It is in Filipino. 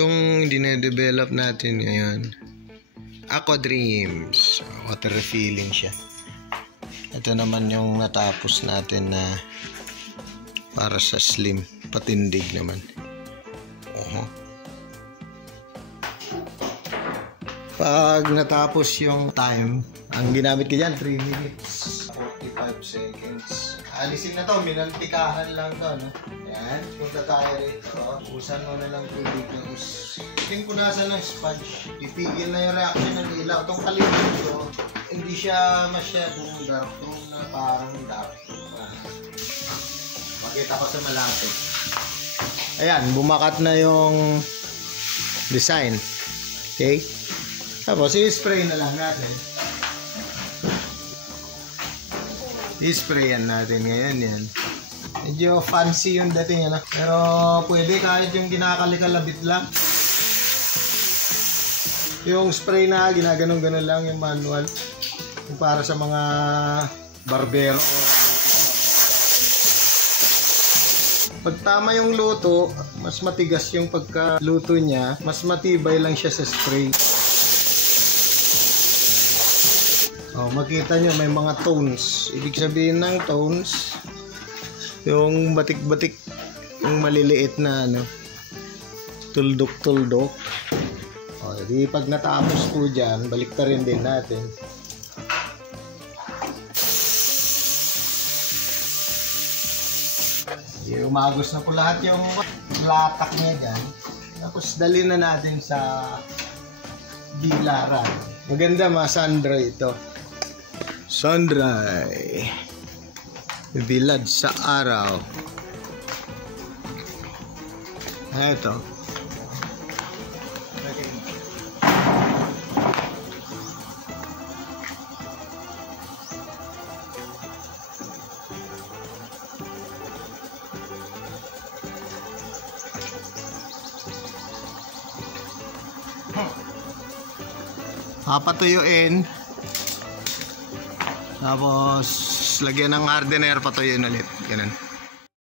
Itong dinedevelop natin ngayon, Aqua Dreams. Water refilling siya. Ito naman yung natapos natin na para sa slim. Patindig naman. Pag natapos yung time, ang ginamit ko dyan, 3 minutes. 45 seconds. Alisin na to, minantikahan lang to, no? Yan, punta tayo rito. Usan mo na lang tubig na yung punasan ng sponge. Ipigil na yung reaction ng ilaw. Itong kalimut ko, hindi siya masyadong dark. Yung na parang dark. Makita ko sa malapit. Ayan, bumakat na yung design. Okay? Tapos, i-spray na lang natin. I-sprayan natin ngayon yan. Medyo fancy yung dating yan. Pero pwede kahit yung kinakalikalabit lang. Yung spray na ginaganon-ganon lang yung manual. Yung para sa mga barbero. Pag tama yung luto, mas matigas yung pagkaluto niya. Mas matibay lang siya sa spray. Makita nyo may mga tones. Ibig sabihin ng tones, yung batik-batik, yung maliliit na ano, tuldok-tuldok. Di pag natapos po dyan, baliktarin din natin. Umagos na po lahat yung latak niya dyan. Tapos dali na natin sa bilaran. Maganda, sun-dry ito. Sun-dry. Bilad sa araw. Ito. Papatuyuin. Tapos lagyan ng hardener, patuyuin ulit. Ganun.